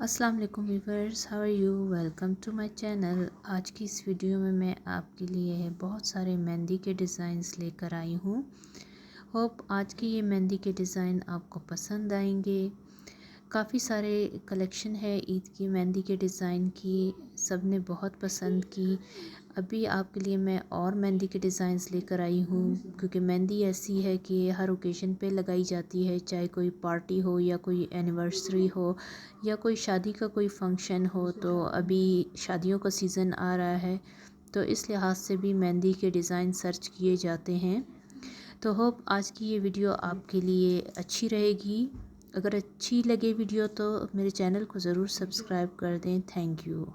अस्सलाम वालेकुम viewers, how are you. Welcome to my channel. आज की इस वीडियो में मैं आपके लिए बहुत सारे मेहंदी के डिज़ाइंस लेकर आई हूँ। होप आज की ये मेहंदी के डिज़ाइन आपको पसंद आएंगे। काफ़ी सारे कलेक्शन है ईद की मेहंदी के डिज़ाइन की, सब ने बहुत पसंद की। अभी आपके लिए मैं और मेहंदी के डिज़ाइंस लेकर आई हूँ, क्योंकि मेहंदी ऐसी है कि हर ओकेज़न पे लगाई जाती है, चाहे कोई पार्टी हो या कोई एनिवर्सरी हो या कोई शादी का कोई फंक्शन हो। तो अभी शादियों का सीज़न आ रहा है, तो इस लिहाज से भी मेहंदी के डिज़ाइन सर्च किए जाते हैं। तो होप आज की ये वीडियो आपके लिए अच्छी रहेगी। अगर अच्छी लगे वीडियो तो मेरे चैनल को ज़रूर सब्सक्राइब कर दें। Thank you.